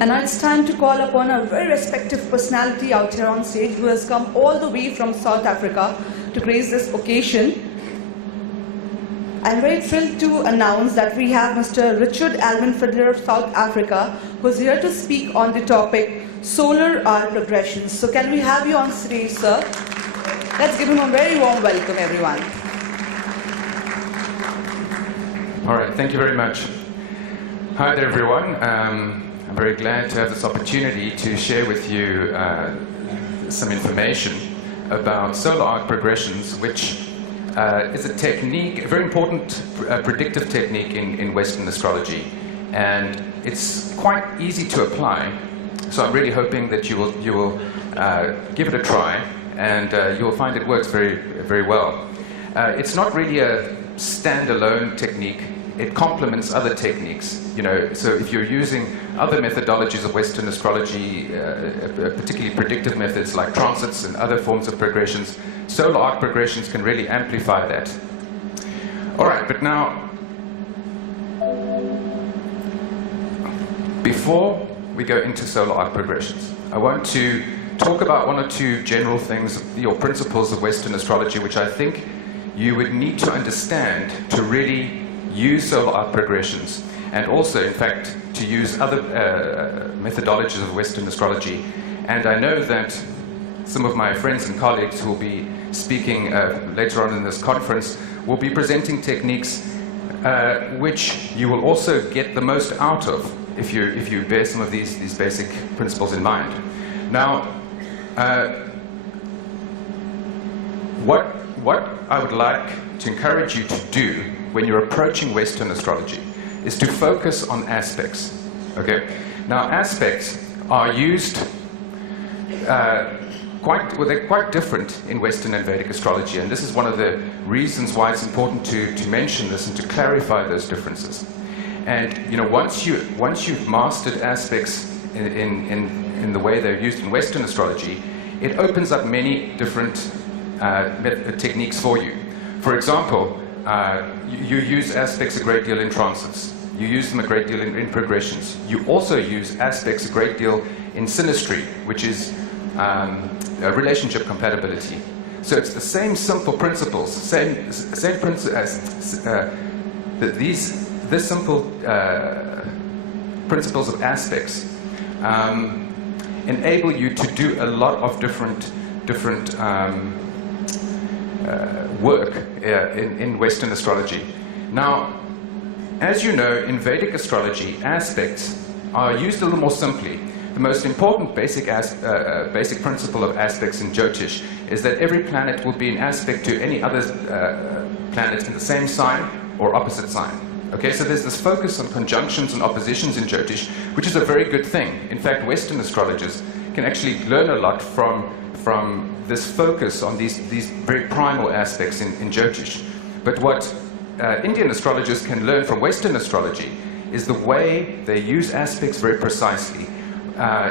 And now it's time to call upon a very respected personality out here on stage who has come all the way from South Africa to grace this occasion. I'm very thrilled to announce that we have Mr. Rechard Alwin Fidler of South Africa, who is here to speak on the topic Solar Progressions. So can we have you on stage, sir? Let's give him a very warm welcome, everyone. All right, thank you very much. Hi there, everyone. I'm very glad to have this opportunity to share with you some information about solar arc progressions, which is a technique, a very important predictive technique in Western astrology, and it's quite easy to apply. So I'm really hoping that you will give it a try, and you will find it works very, very well. It's not really a standalone technique. It complements other techniques. You know, so if you're using other methodologies of Western astrology, particularly predictive methods like transits and other forms of progressions, solar arc progressions can really amplify that. All right, but now, before we go into solar arc progressions, I want to talk about one or two general things, or principles of Western astrology, which I think you would need to understand to really use solar arc progressions, and also, in fact, to use other methodologies of Western astrology. And I know that some of my friends and colleagues who will be speaking later on in this conference will be presenting techniques which you will also get the most out of if you bear some of these basic principles in mind. Now, what I would like to encourage you to do when you're approaching Western astrology is to focus on aspects. Okay? Now, aspects are used they're quite different in Western and Vedic astrology, and this is one of the reasons why it's important to mention this and to clarify those differences. And you know, once you've mastered aspects in the way they're used in Western astrology, it opens up many different techniques for you. For example, you use aspects a great deal in transits. You use them a great deal in progressions. You also use aspects a great deal in synastry, which is relationship compatibility. So it's the same simple principles, this simple principles of aspects enable you to do a lot of different work in Western astrology. Now, as you know, in Vedic astrology, aspects are used a little more simply. The most important basic principle of aspects in Jyotish is that every planet will be in aspect to any other planet in the same sign or opposite sign. Okay, so there's this focus on conjunctions and oppositions in Jyotish, which is a very good thing. In fact, Western astrologers can actually learn a lot from this focus on these very primal aspects in Jyotish. But what Indian astrologers can learn from Western astrology is the way they use aspects very precisely.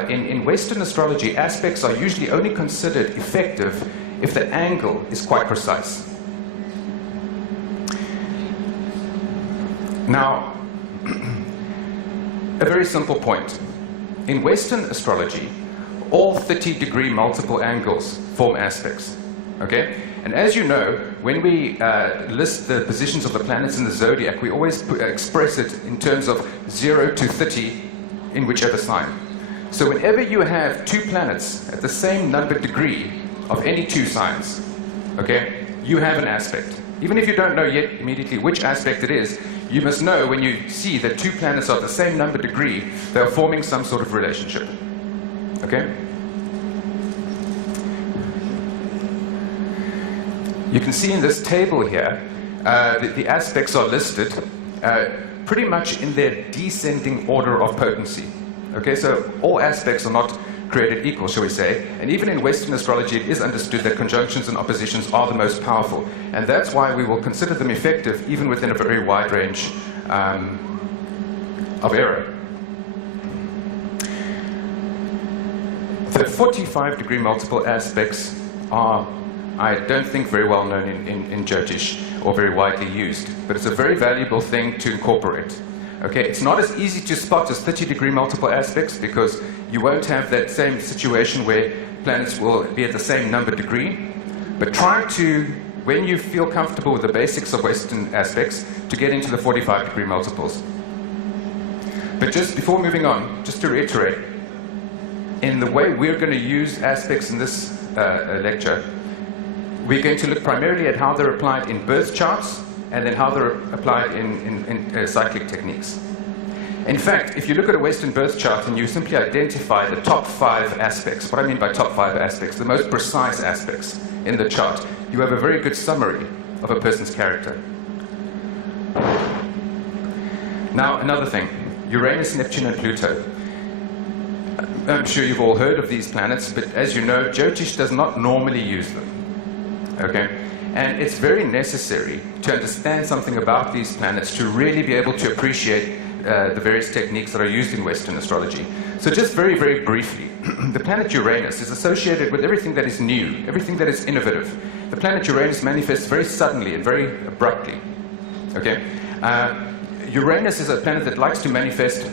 In Western astrology, aspects are usually only considered effective if the angle is quite precise. Now, a very simple point. In Western astrology, all 30-degree multiple angles form aspects. Okay? And as you know, when we list the positions of the planets in the zodiac, we always express it in terms of 0 to 30 in whichever sign. So whenever you have two planets at the same numbered degree of any two signs, okay, you have an aspect. Even if you don't know yet immediately which aspect it is, you must know when you see that two planets are the same number degree, they are forming some sort of relationship. Okay? You can see in this table here, the aspects are listed pretty much in their descending order of potency. Okay, so all aspects are not created equal, shall we say, and even in Western astrology it is understood that conjunctions and oppositions are the most powerful, and that's why we will consider them effective even within a very wide range of error. The 45-degree multiple aspects are, I don't think, very well known in Jyotish or very widely used, but it's a very valuable thing to incorporate. Okay, it's not as easy to spot as 30-degree multiple aspects because you won't have that same situation where planets will be at the same number degree. But try to, when you feel comfortable with the basics of Western aspects, to get into the 45-degree multiples. But just before moving on, just to reiterate, in the way we're going to use aspects in this lecture, we're going to look primarily at how they're applied in birth charts and then how they're applied in cyclic techniques. In fact, if you look at a Western birth chart and you simply identify the top 5 aspects, what I mean by top 5 aspects, the most precise aspects in the chart, you have a very good summary of a person's character. Now, another thing, Uranus, Neptune, and Pluto. I'm sure you've all heard of these planets, but as you know, Jyotish does not normally use them. Okay? And it's very necessary to understand something about these planets to really be able to appreciate the various techniques that are used in Western astrology. So just very, very briefly, the planet Uranus is associated with everything that is new, everything that is innovative. The planet Uranus manifests very suddenly and very abruptly. Okay? Uranus is a planet that likes to manifest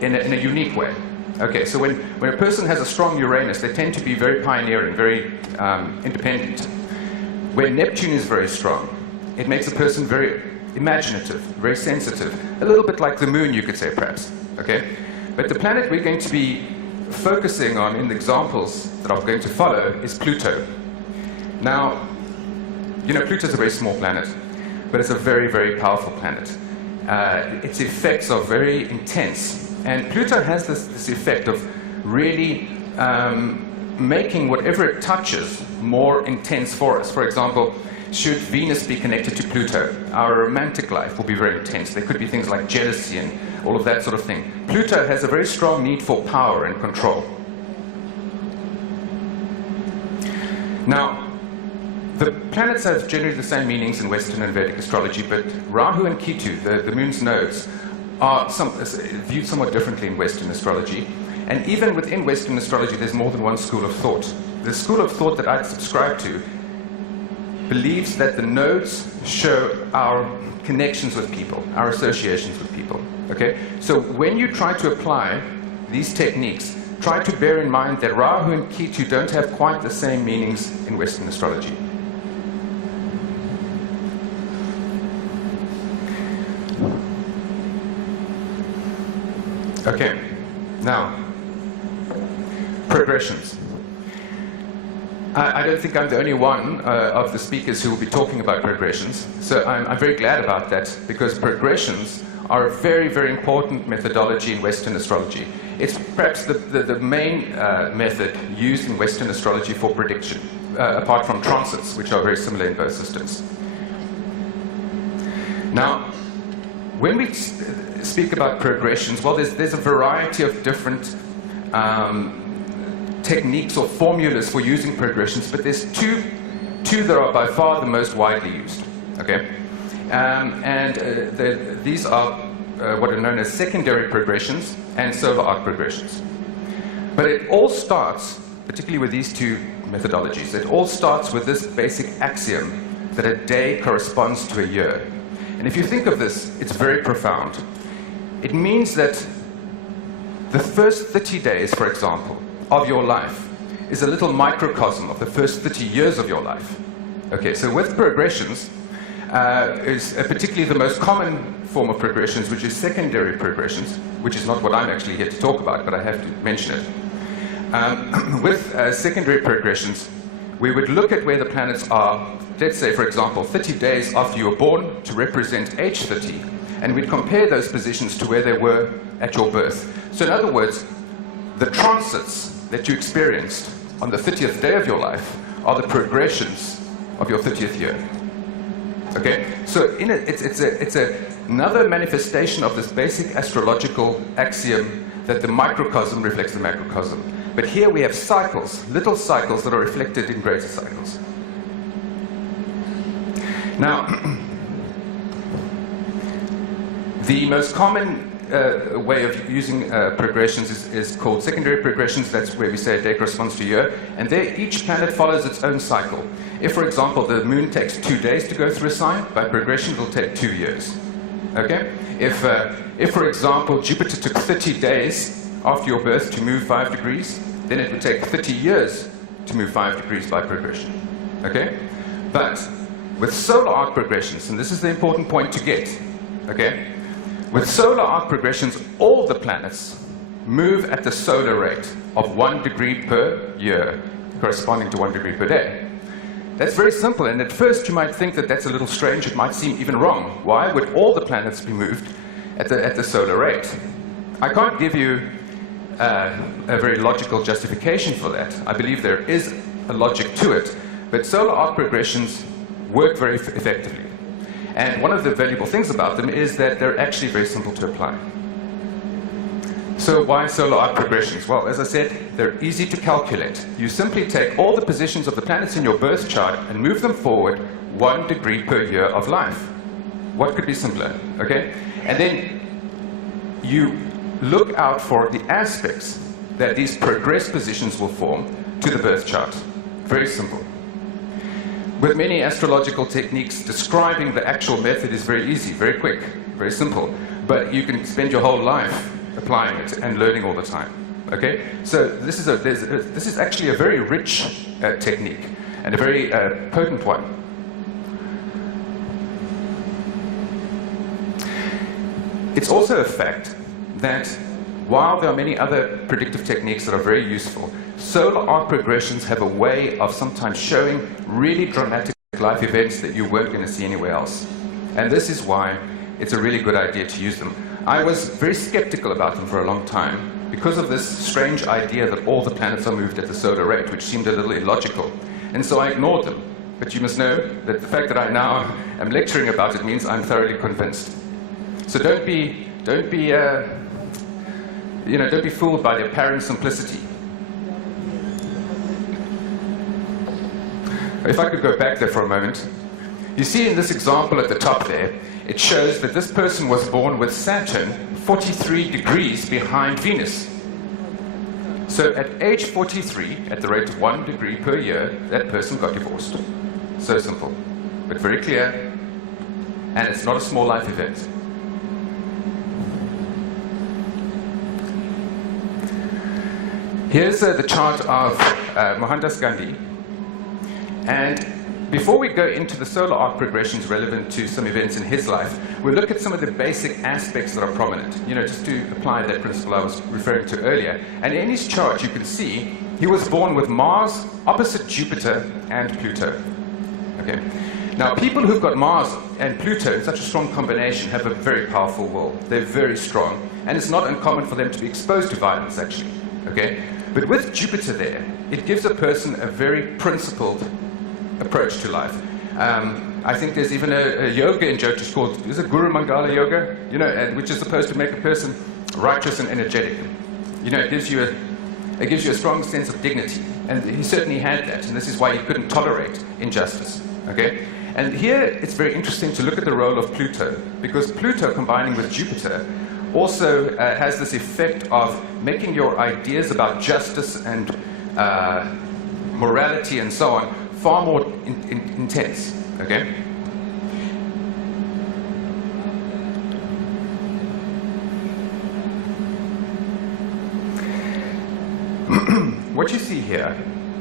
in a unique way. Okay, so when a person has a strong Uranus, they tend to be very pioneering, very independent. When Neptune is very strong, it makes a person very imaginative, very sensitive, a little bit like the moon, you could say, perhaps. Okay? But the planet we're going to be focusing on in the examples that I'm going to follow is Pluto. Now, you know, Pluto is a very small planet, but it's a very, very powerful planet. Its effects are very intense, and Pluto has this effect of really making whatever it touches more intense for us. For example, should Venus be connected to Pluto, our romantic life will be very intense. There could be things like jealousy and all of that sort of thing. Pluto has a very strong need for power and control. Now, the planets have generally the same meanings in Western and Vedic astrology, but Rahu and Ketu, the moon's nodes, are viewed somewhat differently in Western astrology. And even within Western astrology, there's more than one school of thought. The school of thought that I subscribe to believes that the nodes show our connections with people, our associations with people. Okay? So when you try to apply these techniques, try to bear in mind that Rahu and Ketu don't have quite the same meanings in Western astrology. Okay, now, progressions. I don't think I'm the only one of the speakers who will be talking about progressions, so I'm very glad about that, because progressions are a very, very important methodology in Western astrology. It's perhaps the main method used in Western astrology for prediction, apart from transits, which are very similar in both systems. Now, when we speak about progressions, well, there's a variety of different techniques or formulas for using progressions, but there's two that are by far the most widely used. Okay, these are what are known as secondary progressions and solar arc progressions. But it all starts, particularly with these two methodologies, it all starts with this basic axiom that a day corresponds to a year. And if you think of this, it's very profound. It means that the first 30 days, for example, of your life is a little microcosm of the first 30 years of your life. Okay, so with progressions, is particularly the most common form of progressions, which is secondary progressions, which is not what I'm actually here to talk about, but I have to mention it. With secondary progressions, we would look at where the planets are, let's say, for example, 30 days after you were born to represent age 30, and we'd compare those positions to where they were at your birth. So in other words, the transits that you experienced on the 30th day of your life are the progressions of your 30th year. Okay? So it's another manifestation of this basic astrological axiom that the microcosm reflects the macrocosm. But here we have cycles, little cycles that are reflected in greater cycles. Now, the most common way of using progressions is called secondary progressions. That's where we say a day corresponds to a year. And there, each planet follows its own cycle. If, for example, the moon takes 2 days to go through a sign, by progression it will take 2 years. Okay? If, for example, Jupiter took 30 days after your birth to move 5 degrees, then it would take 30 years to move 5 degrees by progression. Okay? But with solar arc progressions, and this is the important point to get, okay? With solar arc progressions, all the planets move at the solar rate of 1 degree per year, corresponding to 1 degree per day. That's very simple, and at first you might think that that's a little strange. It might seem even wrong. Why would all the planets be moved at the solar rate? I can't give you a very logical justification for that. I believe there is a logic to it, but solar arc progressions work very effectively. And one of the valuable things about them is that they're actually very simple to apply. So why solar arc progressions? Well, as I said, they're easy to calculate. You simply take all the positions of the planets in your birth chart and move them forward 1 degree per year of life. What could be simpler, okay? And then you look out for the aspects that these progressed positions will form to the birth chart. Very simple. With many astrological techniques, describing the actual method is very easy, very quick, very simple. But you can spend your whole life applying it and learning all the time. Okay? So this is actually a very rich technique and a very potent one. It's also a fact that while there are many other predictive techniques that are very useful, solar arc progressions have a way of sometimes showing really dramatic life events that you weren't going to see anywhere else. And this is why it's a really good idea to use them. I was very skeptical about them for a long time because of this strange idea that all the planets are moved at the solar rate, which seemed a little illogical. And so I ignored them. But you must know that the fact that I now am lecturing about it means I'm thoroughly convinced. So don't be fooled by the apparent simplicity. If I could go back there for a moment. You see in this example at the top there, it shows that this person was born with Saturn 43 degrees behind Venus. So at age 43, at the rate of 1 degree per year, that person got divorced. So simple, but very clear, and it's not a small life event. Here's the chart of Mohandas Gandhi. And before we go into the solar arc progressions relevant to some events in his life, we'll look at some of the basic aspects that are prominent, just to apply that principle I was referring to earlier. And in his chart, you can see he was born with Mars opposite Jupiter and Pluto. Okay. Now, people who've got Mars and Pluto in such a strong combination have a very powerful will. They're very strong. And it's not uncommon for them to be exposed to violence, actually. Okay? But with Jupiter there, it gives a person a very principled approach to life. I think there's even a yoga in Jyotish called, is it Guru Mangala Yoga? Which is supposed to make a person righteous and energetic. It gives you a strong sense of dignity. And he certainly had that, and this is why he couldn't tolerate injustice. Okay? And here it's very interesting to look at the role of Pluto, because Pluto combining with Jupiter also has this effect of making your ideas about justice and morality and so on far more intense, okay? What you see here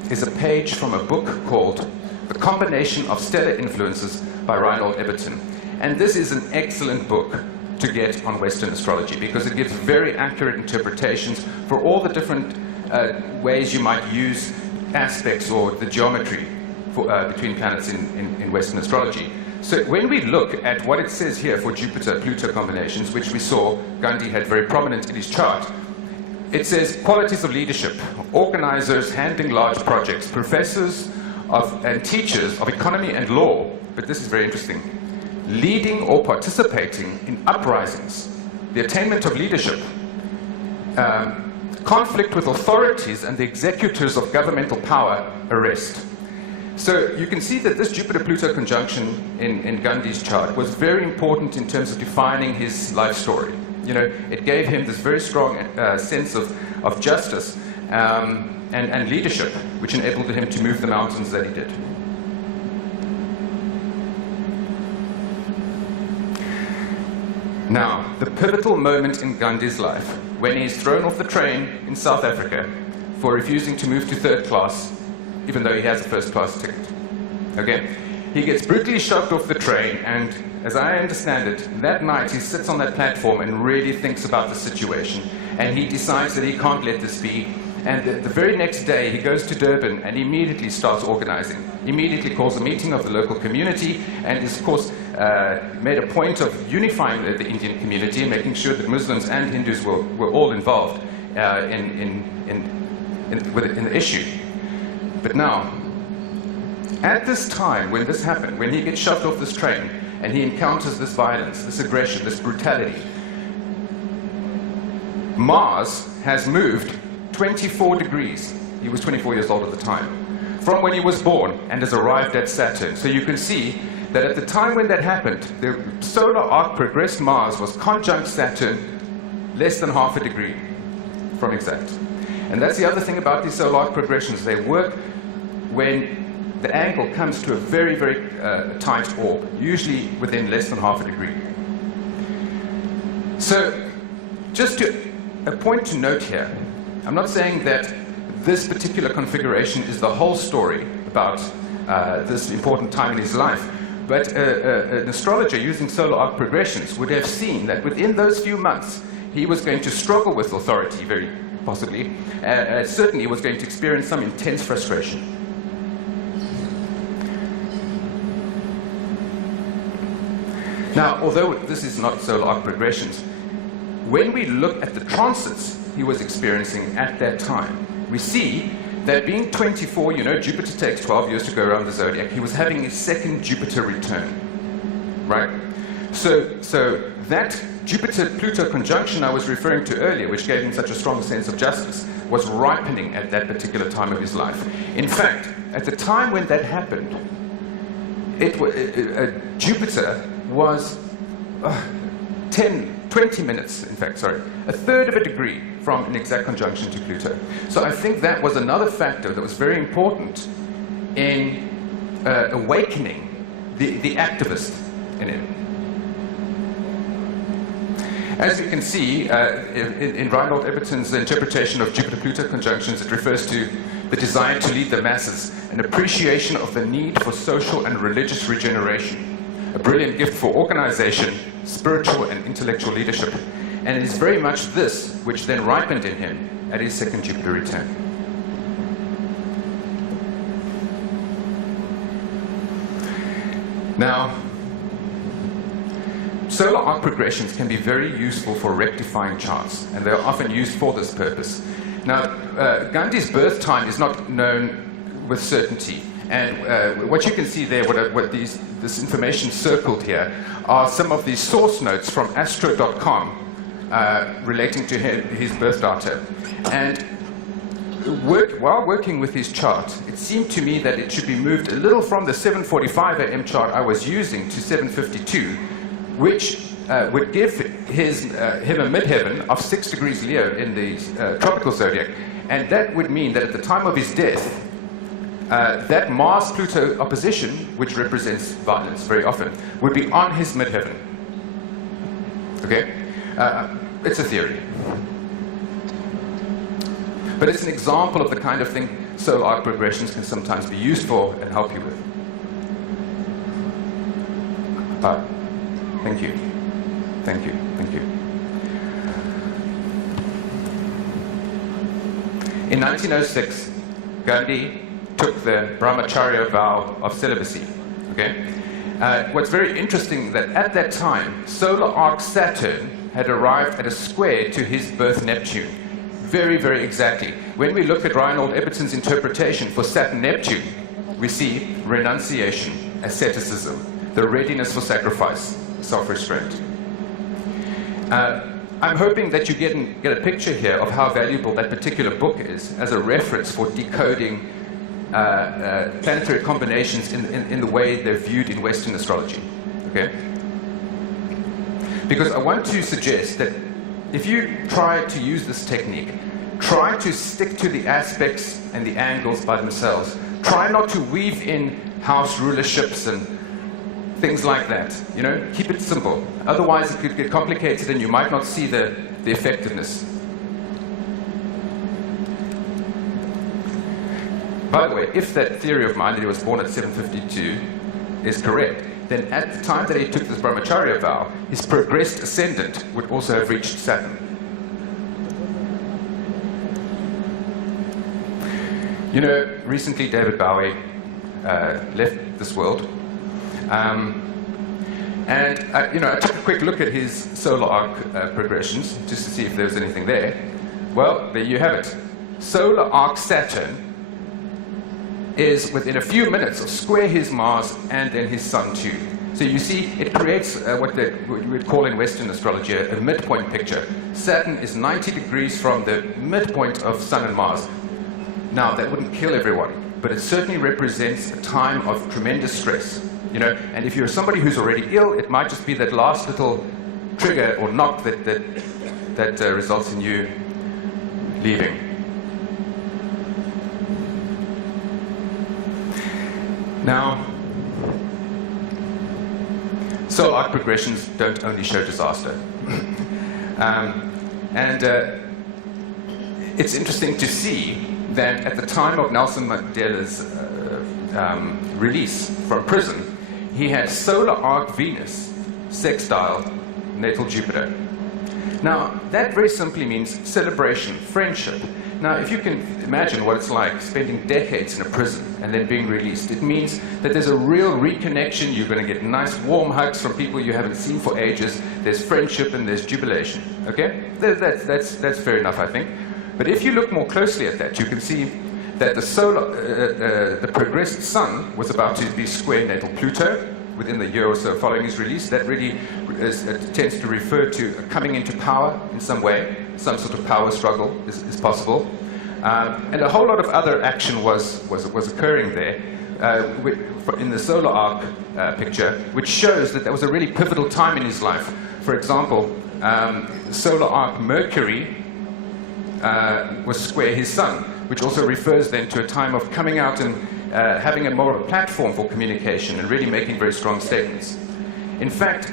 is a page from a book called The Combination of Stellar Influences by Reinhold Eberton. And this is an excellent book to get on Western astrology because it gives very accurate interpretations for all the different ways you might use aspects or the geometry between planets in Western astrology. So when we look at what it says here for Jupiter-Pluto combinations, which we saw Gandhi had very prominent in his chart, it says qualities of leadership, organizers handling large projects, professors and teachers of economy and law, but this is very interesting, leading or participating in uprisings, the attainment of leadership, conflict with authorities and the executors of governmental power, arrest. So you can see that this Jupiter-Pluto conjunction in Gandhi's chart was very important in terms of defining his life story. It gave him this very strong sense of justice and leadership, which enabled him to move the mountains that he did. the pivotal moment in Gandhi's life, when he's thrown off the train in South Africa for refusing to move to third class, even though he has a first class ticket. Okay? He gets brutally shoved off the train, and as I understand it, that night he sits on that platform and really thinks about the situation, and he decides that he can't let this be. And the very next day, he goes to Durban and immediately starts organizing. Immediately calls a meeting of the local community, and is, of course, made a point of unifying the Indian community and making sure that Muslims and Hindus were all involved in the issue. But now, at this time, when this happened, when he gets shoved off this train and he encounters this violence, this aggression, this brutality, Mars has moved 24 degrees. He was 24 years old at the time, from when he was born, and has arrived at Saturn. So you can see that at the time when that happened, the solar arc progressed Mars was conjunct Saturn less than half a degree from exact. And that's the other thing about these solar arc progressions. They work when the angle comes to a very, very tight orb, usually within less than half a degree. So just a point to note here, I'm not saying that this particular configuration is the whole story about this important time in his life, but an astrologer using solar arc progressions would have seen that within those few months he was going to struggle with authority, very possibly. Certainly was going to experience some intense frustration. Now, although this is not solar arc progressions, when we look at the transits he was experiencing at that time, we see that being 24, you know, Jupiter takes 12 years to go around the zodiac, he was having his second Jupiter return, right? So that Jupiter-Pluto conjunction I was referring to earlier, which gave him such a strong sense of justice, was ripening at that particular time of his life. In fact, at the time when that happened, Jupiter was 20 minutes, in fact, sorry, a third of a degree from an exact conjunction to Pluto. So I think that was another factor that was very important in awakening the activist in him. As you can see, in Reinhold Eberton's interpretation of Jupiter-Pluto conjunctions, it refers to the desire to lead the masses, an appreciation of the need for social and religious regeneration, a brilliant gift for organization, spiritual and intellectual leadership. And it is very much this which then ripened in him at his second Jupiter return. Now, solar arc progressions can be very useful for rectifying charts, and they are often used for this purpose. Now, Gandhi's birth time is not known with certainty, and what you can see there, this information circled here, are some of the source notes from astro.com relating to his birth data. And while working with his chart, it seemed to me that it should be moved a little from the 7:45 a.m. chart I was using to 7:52, which would give him a midheaven of 6 degrees Leo in the tropical zodiac. And that would mean that at the time of his death, that Mars-Pluto opposition, which represents violence very often, would be on his midheaven. Okay? It's a theory. But it's an example of the kind of thing solar arc progressions can sometimes be used for and help you with. Thank you. Thank you. Thank you. In 1906, Gandhi took the Brahmacharya vow of celibacy. Okay? What's very interesting that at that time, solar arc Saturn had arrived at a square to his birth Neptune. Very, very exactly. When we look at Reinhold Eberton's interpretation for Saturn-Neptune, we see renunciation, asceticism, the readiness for sacrifice, self-restraint. I'm hoping that you get a picture here of how valuable that particular book is as a reference for decoding planetary combinations in the way they're viewed in Western astrology. Okay? Because I want to suggest that if you try to use this technique, try to stick to the aspects and the angles by themselves. Try not to weave in house rulerships and things like that. You know, keep it simple. Otherwise, it could get complicated and you might not see the effectiveness. By the way, if that theory of mine that he was born at 752 is correct, then at the time that he took this brahmacharya vow, his progressed ascendant would also have reached Saturn. You know, recently David Bowie left this world. You know, I took a quick look at his solar arc progressions just to see if there was anything there. Well, there you have it. Solar arc Saturn is within a few minutes of square his Mars and then his Sun too. So you see, it creates what you would call in Western astrology a midpoint picture. Saturn is 90 degrees from the midpoint of Sun and Mars. Now, that wouldn't kill everyone, but it certainly represents a time of tremendous stress. You know, and if you're somebody who's already ill, it might just be that last little trigger or knock that results in you leaving. Now, solar arc progressions don't only show disaster. It's interesting to see that at the time of Nelson Mandela's release from prison, he had solar arc Venus sextile natal Jupiter. Now, that very simply means celebration, friendship. Now, if you can imagine what it's like spending decades in a prison and then being released, it means that there's a real reconnection. You're going to get nice warm hugs from people you haven't seen for ages. There's friendship and there's jubilation. Okay? That's fair enough, I think. But if you look more closely at that, you can see that the progressed Sun was about to be square natal Pluto within the year or so following his release. That really tends to refer to coming into power in some way. Some sort of power struggle is possible. And a whole lot of other action was occurring there in the solar arc picture, which shows that was a really pivotal time in his life. For example, solar arc Mercury was square his Sun, which also refers then to a time of coming out and having a more of a platform for communication and really making very strong statements. In fact,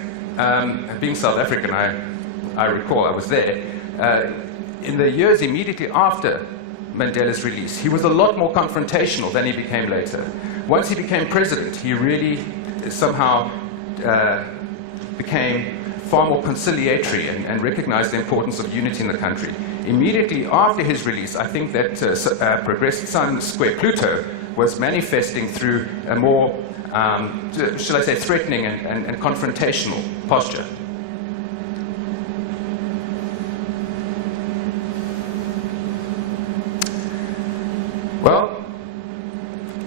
being South African, I recall I was there. In the years immediately after Mandela's release, he was a lot more confrontational than he became later. Once he became president, he really somehow became far more conciliatory and recognized the importance of unity in the country. Immediately after his release, I think that progressed Sun square Pluto was manifesting through a more, shall I say, threatening and confrontational posture. Well,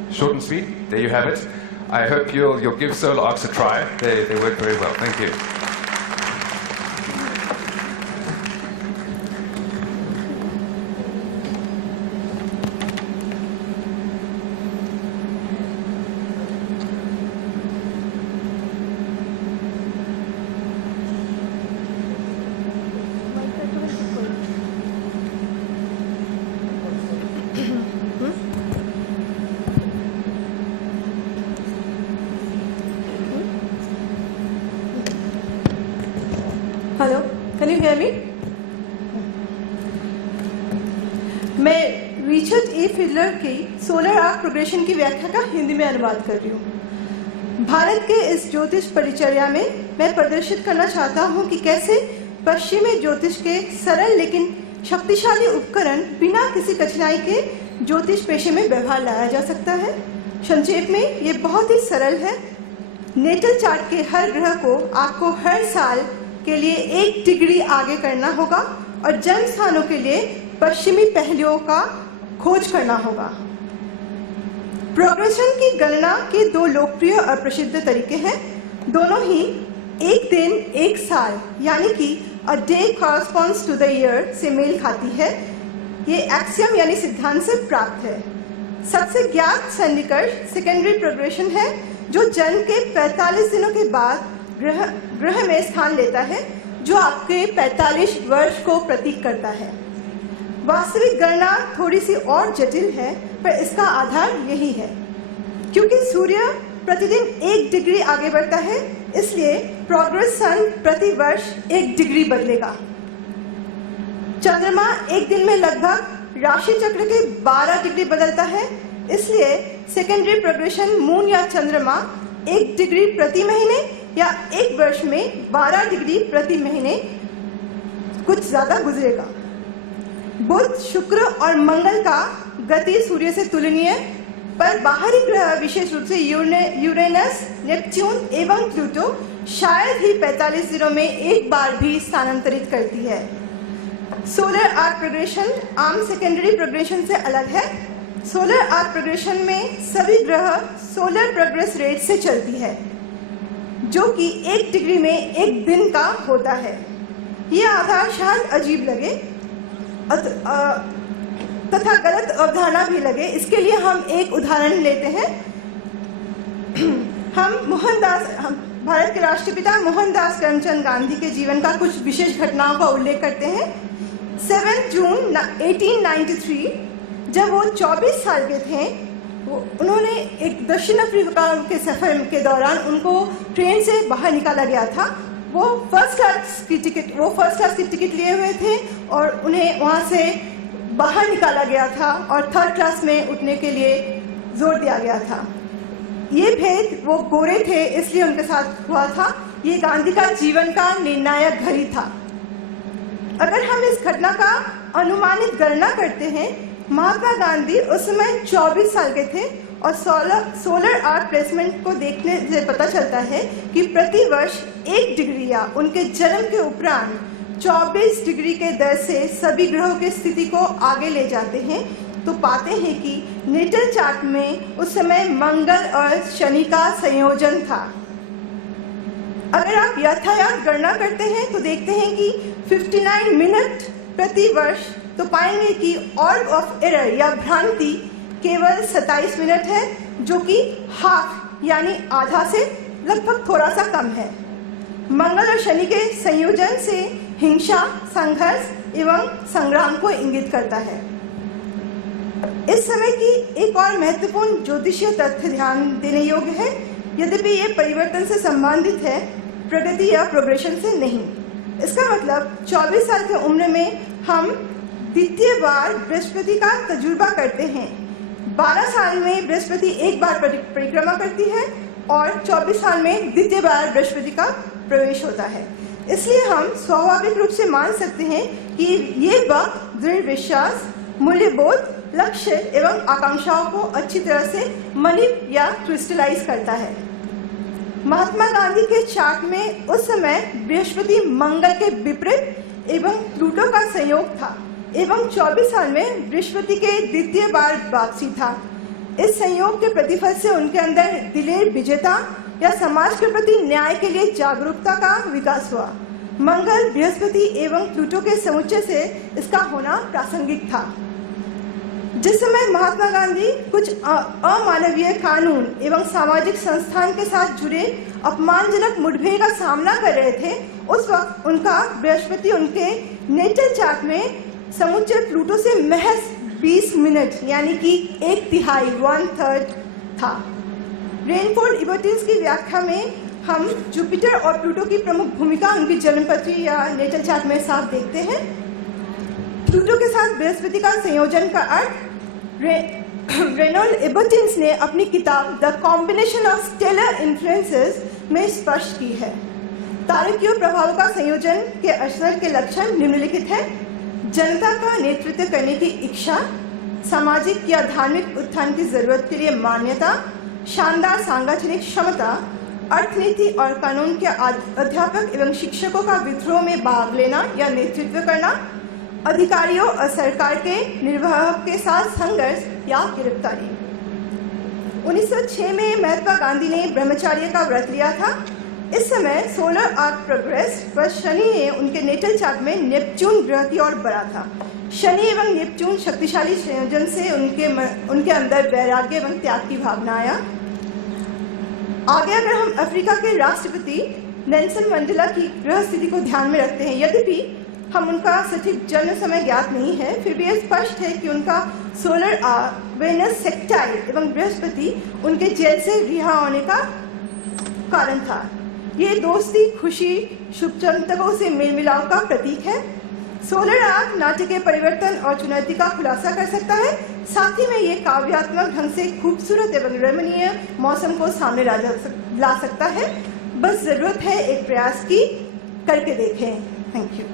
short and sweet, there you have it. I hope you'll give solar arcs a try. They work very well. Thank you. Hello, can you hear me? मैं Richard A Fiddler की solar arc progression की व्याख्या का हिंदी में अनुवाद कर रही हूँ। भारत के इस ज्योतिष परिचर्या में मैं प्रदर्शित करना चाहता हूँ कि कैसे पश्चिमी ज्योतिष के सरल लेकिन शक्तिशाली उपकरण बिना किसी कठिनाई के ज्योतिष पेशे में व्यवहार लाया जा सकता है। संक्षेप में ये बहुत ही सरल है। नेटल चार्ट के हर ग्रह को आपको हर साल के लिए 1 डिग्री आगे करना होगा और जन्म स्थानों के लिए पश्चिमी पहलुओं का खोज करना होगा। प्रोग्रेशन की गणना के 2 लोकप्रिय और प्रसिद्ध तरीके हैं। दोनों ही एक दिन एक साल यानी कि a day corresponds to the year से मेल खाती है। ये एक्सियम यानी सिद्धांत से प्राप्त है। सबसे ज्ञात सन्निकर्ष सेकेंडरी प्रोग्रेशन है जो जन्म के 45 दिनों के बाद ग्रह में स्थान लेता है, जो आपके 45 वर्ष को प्रतीक करता है। वास्तविक गणना थोड़ी सी और जटिल है, पर इसका आधार यही है। क्योंकि सूर्य प्रतिदिन 1 डिग्री आगे बढ़ता है, इसलिए प्रोग्रेस सन प्रति वर्ष 1 डिग्री बदलेगा। चंद्रमा एक दिन में लगभग राशि चक्र के 12 डिग्री बदलता है, इसलिए सेकेंडरी प्रोग्रेशन मून या चंद्रमा 1 डिग्री प्रति महीने या 1 वर्ष में 12 डिग्री प्रति महीने कुछ ज्यादा गुजरेगा। बुध, शुक्र और मंगल का गति सूर्य से तुलनीय, पर बाहरी ग्रह विशेष रूप से यूरेनस, नेपच्यून एवं प्लूटो शायद ही 45 दिनों में एक बार भी स्थानांतरित करती है। सोलर आर्क प्रोग्रेशन आम सेकेंडरी प्रोग्रेशन से अलग है। सोलर आर्क प्रोग्रेशन में सभी ग्रह सोलर प्रोग्रेस रेट से चलती है, जो कि 1 डिग्री में 1 दिन का होता है। यह आधार शायद अजीब लगे तथा गलत अवधारणा भी लगे। इसके लिए हम एक उदाहरण लेते हैं। हम भारत के राष्ट्रपिता मोहनदास करमचंद गांधी के जीवन का कुछ विशेष घटनाओं का उल्लेख करते हैं। 7 जून 1893 जब वो 24 साल के थे, उन्होंने एक दक्षिण अफ्रीका के सफर के दौरान उनको ट्रेन से बाहर निकाला गया था। वो फर्स्ट क्लास की टिकट लिए हुए थे और उन्हें वहाँ से बाहर निकाला गया था और 3rd क्लास में उठने के लिए जोर दिया गया था। ये भेद, वो गोरे थे इसलिए उनके साथ हुआ था। ये गांधी का जीवन का निर्णायक घड़ी था। अगर हम इस घटना का अनुमानित गणना करते हैं, महात्मा गांधी उस समय 24 साल के थे और सोलर आर्क प्लेसमेंट को देखने से पता चलता है कि प्रति वर्ष 1 डिग्री या उनके जन्म के उपरांत 24 डिग्री के दर से सभी ग्रहों की स्थिति को आगे ले जाते हैं, तो पाते हैं कि नेटल चार्ट में उस समय मंगल और शनि का संयोजन था। अगर आप यथायाथ गणना करते हैं तो देखते हैं कि 59 मिनट प्रति वर्ष, तो पाएंगे कि ऑर्ग ऑफ एरर या भ्रांति केवल 27 मिनट है, जो कि हाफ यानी आधा से लगभग थोड़ा सा कम है। मंगल और शनि के संयोजन से हिंसा, संघर्ष एवं संग्राम को इंगित करता है। इस समय की एक और महत्वपूर्ण ज्योतिषीय तथ्य ध्यान देने योग्य है, यद्यपि ये परिवर्तन से संबंधित है, प्रगति या प्रोग्रेशन से नहीं। इसका मतलब 24 साल की उम्र में हम द्वितीय बार बृहस्पति का तजुर्बा करते हैं। 12 साल में बृहस्पति एक बार परिक्रमा करती है और 24 साल में द्वितीय बार बृहस्पति का प्रवेश होता है। इसलिए हम स्वाभाविक रूप से मान सकते हैं कि ये वक्त दृढ़ विश्वास, मूल्यबोध, लक्ष्य एवं आकांक्षाओं को अच्छी तरह से मनी या क्रिस्टलाइज करता है। महात्मा गांधी के चार्ट में उस समय बृहस्पति मंगल के विपरीत एवं प्लूटो का संयोग था एवं 24 साल में बृहस्पति के द्वितीय बार वापसी था। इस संयोग के प्रतिफल से उनके अंदर दिलेर विजेता या समाज के प्रति न्याय के लिए जागरूकता का विकास हुआ। मंगल, बृहस्पति एवं प्लूटो के समुच्चय से इसका होना प्रासंगिक था। जिस समय महात्मा गांधी कुछ अमानवीय कानून एवं सामाजिक संस्थान के साथ जुड़े अपमानजनक मुठभेड़ का सामना कर रहे थे, उस वक्त उनका बृहस्पति उनके नेटल चार्ट में समुच्चय प्लूटो से महज 20 मिनट यानी कि 1/3 1/3 था। रेनफोर्ड इबर्टिन्स की व्याख्या में हम जुपिटर और प्लूटो की प्रमुख भूमिका उनकी जन्मपत्री या नेटल चार्ट में साफ देखते हैं। प्लूटो के साथ बृहस्पति का संयोजन का अर्थ रेनोल्ड इबर्टिन्स ने अपनी किताब The Combination of Stellar Influences में स्पष्ट की है। तारकीय प्रभाव का संयोजन के असर के लक्षण निम्नलिखित है: जनता का नेतृत्व करने की इच्छा, सामाजिक या धार्मिक उत्थान की जरूरत के लिए मान्यता, शानदार सांगठनिक क्षमता, अर्थनीति और कानून के अध्यापक एवं शिक्षकों का विद्रोह में भाग लेना या नेतृत्व करना, अधिकारियों और सरकार के निर्वाहक के साथ संघर्ष या गिरफ्तारी। 1906 में महात्मा गांधी ने ब्रह्मचर्य का व्रत लिया था। इस समय सोलर आर्क प्रोग्रेस पर शनि ने उनके नेटल चार्ट में नेपच्यून ग्रह की ओर बढ़ा था। शनि एवं नेपच्यून शक्तिशाली संयोजन से उनके अंदर वैराग्य एवं त्याग की भावना आया। आगे अगर हम अफ्रीका के राष्ट्रपति नेल्सन मंडेला की ग्रह स्थिति को ध्यान में रखते हैं, यद्यपि हम उनका सटीक जन्म समय ज्ञात नहीं है, फिर भी यह स्पष्ट है कि उनका सोलर वेनस सेक्टाइल एवं बृहस्पति उनके जेल से रिहा होने का कारण था। ये दोस्ती, खुशी, शुभचिंतकों से मेल मिलाप का प्रतीक है। सोलर आग नाट्य के परिवर्तन और चुनौती का खुलासा कर सकता है, साथ ही में ये काव्यात्मक ढंग से खूबसूरत एवं रमणीय मौसम को सामने ला सकता है। बस जरूरत है एक प्रयास की, करके देखें। Thank you.